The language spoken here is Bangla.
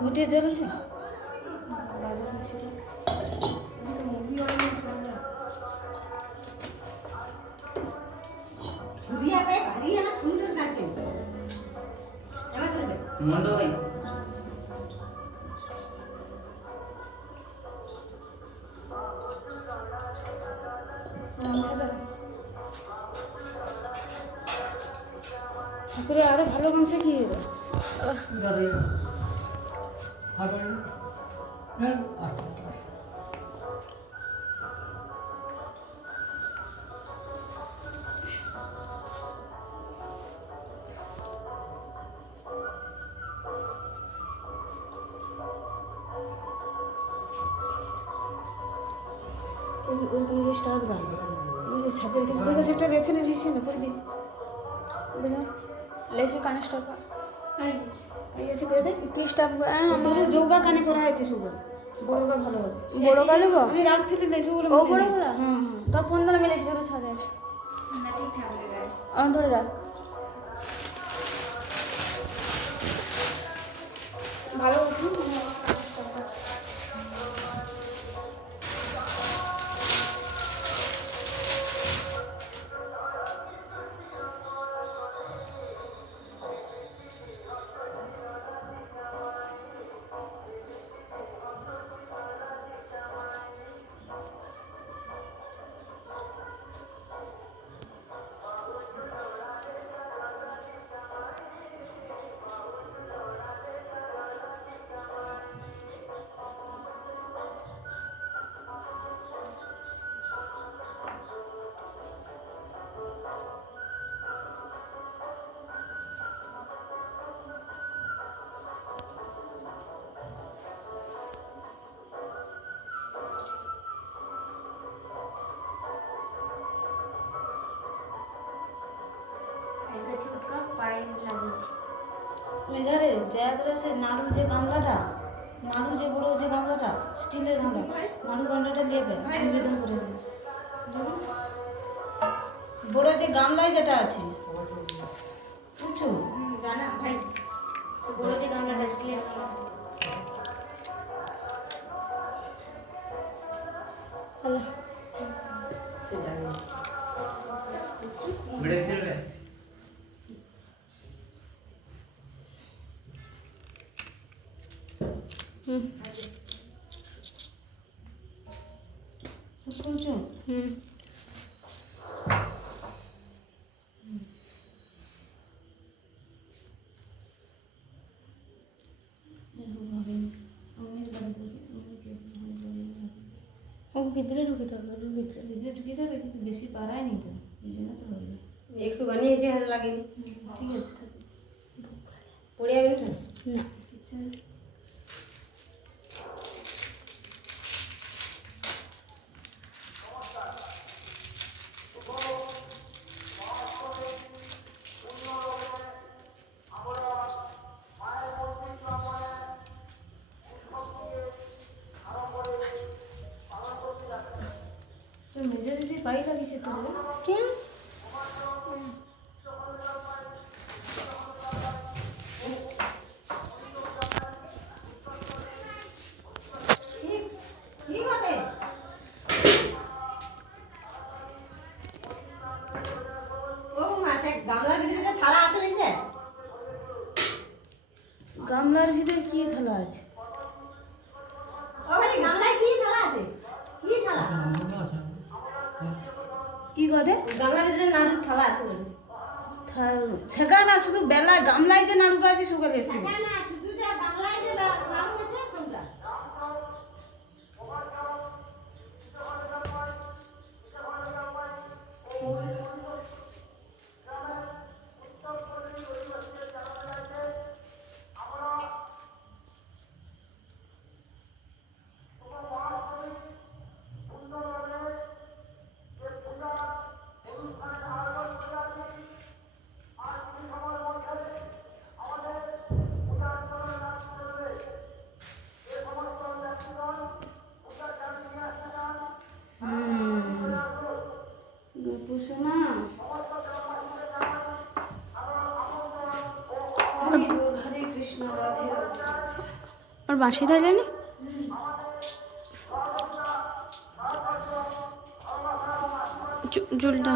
ঘুটিয়ে জ্বলেছে ঠাকুরের আরো ভালো গামছা কি ওরকম যে স্টার গান ওই যে ছাদের কাছে তোর কাছে একটা রেছে না রিসে না পরে দিন লেসে কানে স্টাফ এই আছে করে দে কি স্টাফ আমার যোগা কানে করা আছে শুভ বড়টা ভালো হবে বড় গেল গো আমি রাত থেকে লেসে বলে ও বড় বড় হ্যাঁ তোর ফোন ধরে মেলেছি তো ছাদে আছে না ঠিক থাকবে গায়ে আমার ধরে রাখ ভালো এটা ছুটকা পায়ে লাগিয়েছি মেঘারে জয়াদুরা সে নাড়ুর যে গামলাটা নাড়ু যে বড় যে গামলাটা স্টিলের গামলা নাড়ু গামলাটা নেবে নিবেদন করে নেবে বড় যে গামলায় যেটা আছে বুঝছো জানা ভাই সে বড় যে গামলাটা স্টিলের গামলা হ্যালো সে জানি बड़े दिल में বুঝছো ও ভিতরে ঢুকিতে হবে ওর ভিতরে ভিতরে ঢুকিয়ে দেবে কিন্তু বেশি পারায়নি তো এই জন্য তো হবে একটু বানিয়েছে হাতে লাগে ঠিক আছে পড়ে যাবে তো না আচ্ছা মেজর দিদি পাই লাগিয়েছে তো কেন কি হবে ও মাসে গামলার ভিতরে থালা আছে দেখবে গামলার ভিতরে কি থালা আছে ও ভাই গামলায় কি থালা আছে কি থালা কি করে গামলার ভিতরে নাড়ুর থালা আছে বলে সেগা না শুধু বেলায় গামলায় যে নাড়ু আছে সুগার এসে না না শুধু যে গামলায় যে নাড়ু আছে সেটা ওর বাঁশি ধরলেনি জলটা